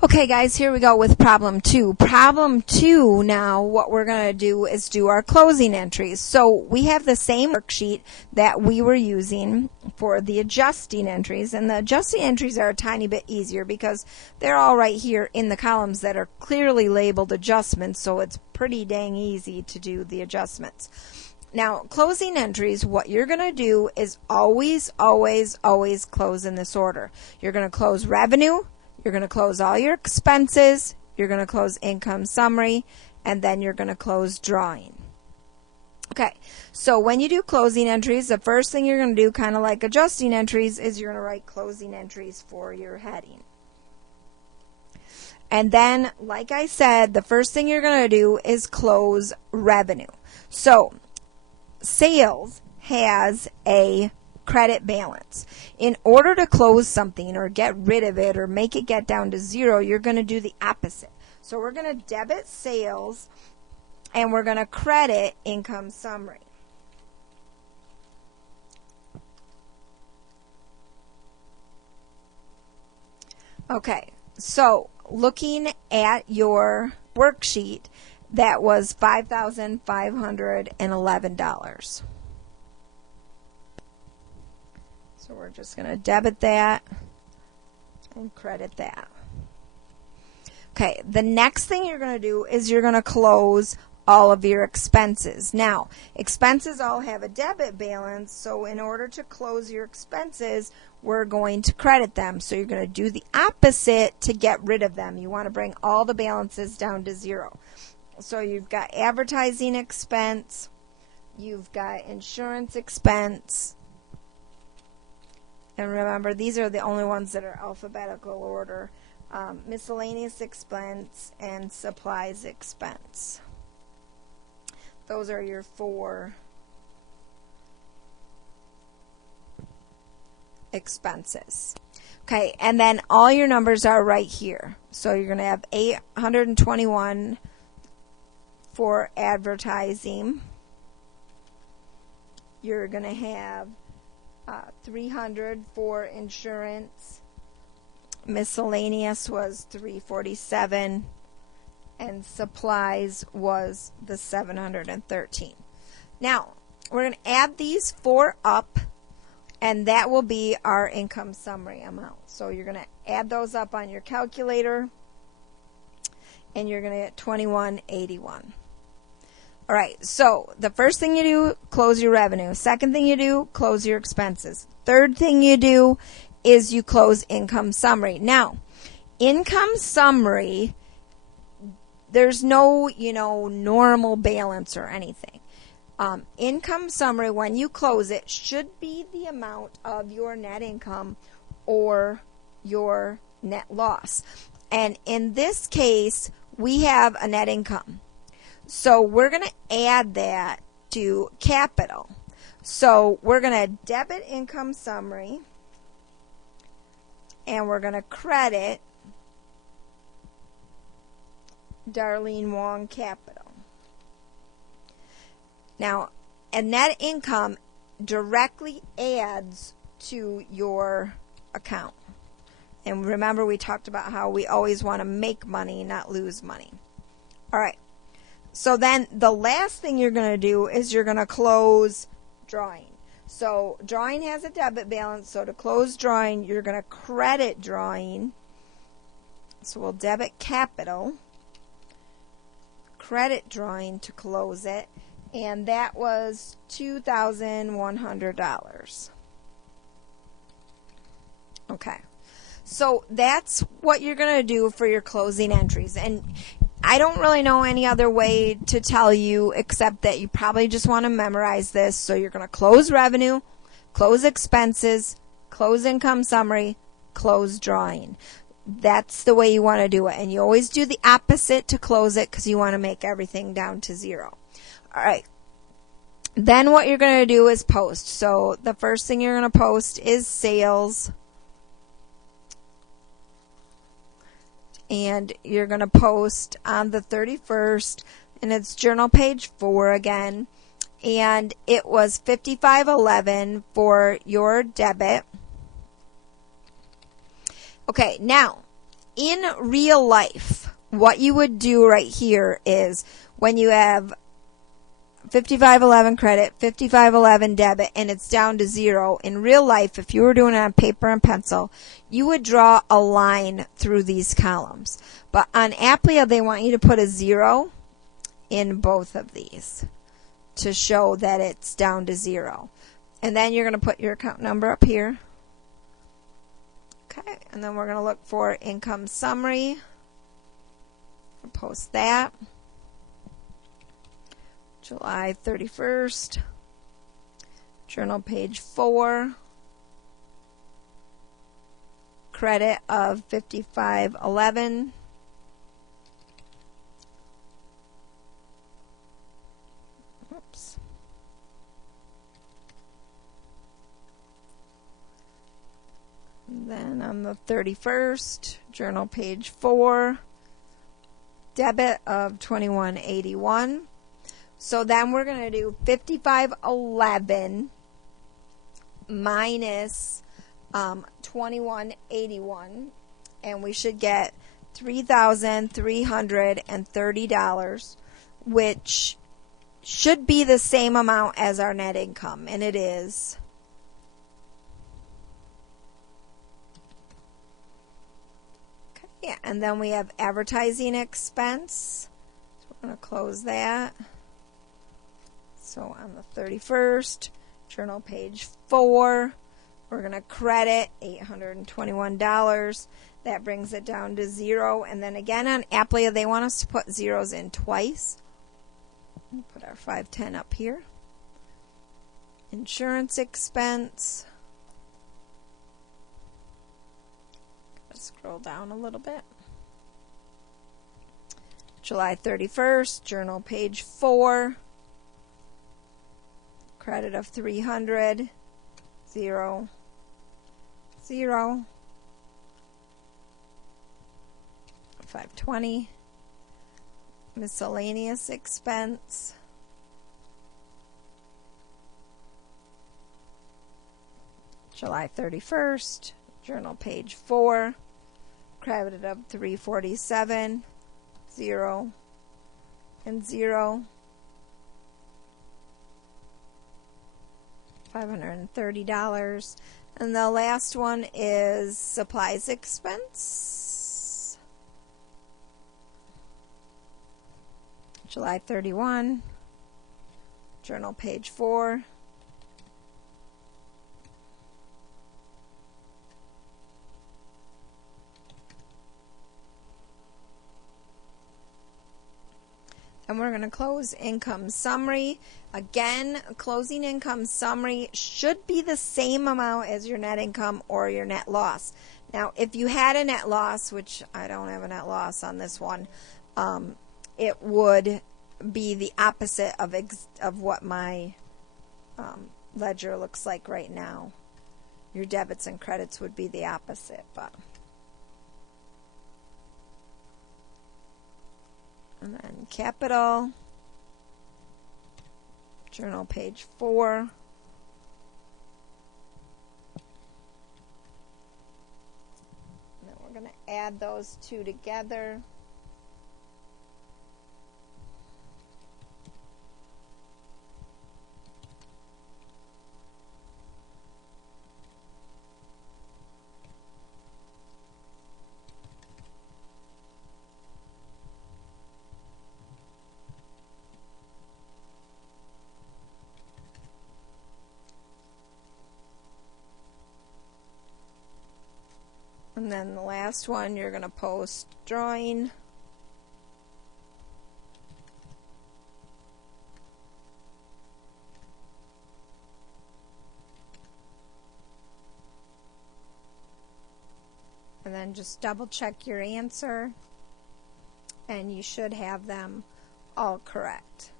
Okay guys, here we go with problem 2. Problem 2 now, what we're going to do is do our closing entries. So we have the same worksheet that we were using for the adjusting entries, and the adjusting entries are a tiny bit easier because they're all right here in the columns that are clearly labeled adjustments, so it's pretty dang easy to do the adjustments. Now, closing entries, what you're going to do is always close in this order. You're going to close revenue, you're going to close all your expenses, you're going to close income summary, and then you're going to close drawing. Okay, so when you do closing entries, the first thing you're going to do, kind of like adjusting entries, is you're going to write closing entries for your heading. And then, like I said, the first thing you're going to do is close revenue. So, sales has a credit balance. In order to close something or get rid of it or make it get down to zero, you're going to do the opposite. So we're going to debit sales and we're going to credit income summary. Okay, so looking at your worksheet, that was $5,511. So we're just going to debit that and credit that. Okay, the next thing you're going to do is you're going to close all of your expenses. Now, expenses all have a debit balance, so in order to close your expenses, we're going to credit them. So you're going to do the opposite to get rid of them. You want to bring all the balances down to zero. So you've got advertising expense, you've got insurance expense, and remember, these are the only ones that are alphabetical order. Miscellaneous expense and supplies expense. Those are your 4 expenses. Okay, and then all your numbers are right here. So you're going to have 821 for advertising. You're going to have 300 for insurance. Miscellaneous was 347, and supplies was the 713. Now, we're going to add these 4 up, and that will be our income summary amount. So you're going to add those up on your calculator, and you're going to get 2181. All right, so the first thing you do, close your revenue. Second thing you do, close your expenses. Third thing you do is you close income summary. Now, income summary, there's no, normal balance or anything. Income summary, when you close it, should be the amount of your net income or your net loss. And in this case, we have a net income. So we're going to add that to capital. So we're going to debit income summary, and we're going to credit Darlene Wong capital. Now, a net income directly adds to your account. And remember, we talked about how we always want to make money, not lose money. All right. So then the last thing you're going to do is you're going to close drawing. So drawing has a debit balance, so to close drawing, you're going to credit drawing. So we'll debit capital, credit drawing to close it, and that was $2,100. Okay. So that's what you're going to do for your closing entries. And I don't really know any other way to tell you except that you probably just want to memorize this. So you're going to close revenue, close expenses, close income summary, close drawing. That's the way you want to do it. And you always do the opposite to close it because you want to make everything down to zero. All right. Then what you're going to do is post. So the first thing you're going to post is sales. And you're going to post on the 31st, and it's journal page 4 again, and it was $55.11 for your debit. Okay, now in real life, what you would do right here is when you have 5511 credit, 5511 debit, and it's down to 0, in real life, if you were doing it on paper and pencil, you would draw a line through these columns. But on Aplia, they want you to put a 0 in both of these to show that it's down to 0. And then you're going to put your account number up here. Okay, and then we're going to look for income summary. Post that. July 31st, journal page 4, credit of 5511. Oops. And then on the 31st, journal page 4, debit of 2181. So then we're going to do 5511 minus 2181, and we should get $3,330, which should be the same amount as our net income, and it is. Okay, yeah, and then we have advertising expense. So we're going to close that. So on the 31st, journal page 4, we're going to credit $821. That brings it down to 0. And then again on Aplia, they want us to put zeros in twice. We'll put our 510 up here. Insurance expense. Scroll down a little bit. July 31st, journal page 4. Credit of 300, 0, 0, 520, miscellaneous expense, July 31st, journal page 4, credit of 347, 0, and 0. $530. And the last one is supplies expense. July 31, journal page 4. And we're going to close income summary. Again, closing income summary should be the same amount as your net income or your net loss. Now, if you had a net loss, which I don't have a net loss on this one, it would be the opposite of what my ledger looks like right now. Your debits and credits would be the opposite, but. And then capital, journal page 4. And then we're going to add those two together. And then the last one, you're going to post drawing. And then just double check your answer, and you should have them all correct.